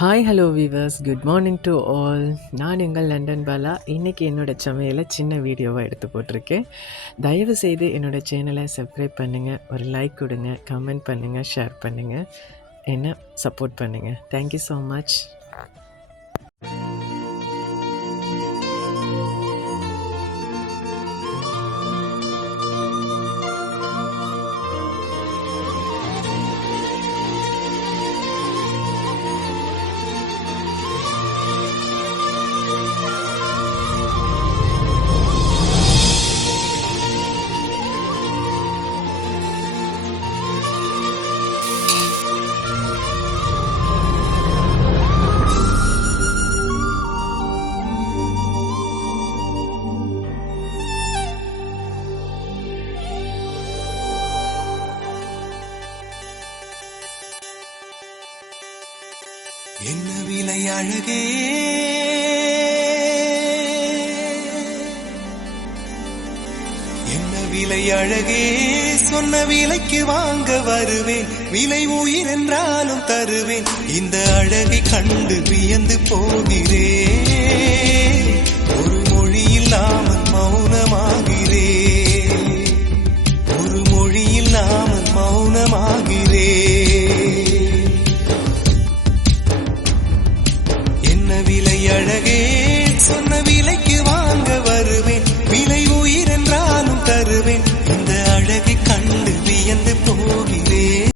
Hi hello viewers, good morning to all. நான் எங்கள் London Bala. இன்றைக்கி என்னோடய சமையலை சின்ன வீடியோவாக எடுத்து போட்டிருக்கேன். தயவு செய்து என்னோடய சேனலை சப்ஸ்கிரைப் பண்ணுங்கள், ஒரு லைக் கொடுங்க, கமெண்ட் பண்ணுங்கள், ஷேர் பண்ணுங்கள், என்ன சப்போர்ட் பண்ணுங்கள். Thank you so much. என்ன விலை அழகே, என்ன விலை அழகே, சொன்ன விலைக்கு வாங்க வருவேன், விலை உயிர் என்றாலும் தருவேன், இந்த அழகை கண்டு வியந்து போகிறேன், ஒரு மொழி இல்லாமல் மௌனமாகிறேன், ஒரு மொழி இல்லாமல் மௌனமாகிறேன். விலை அழகே,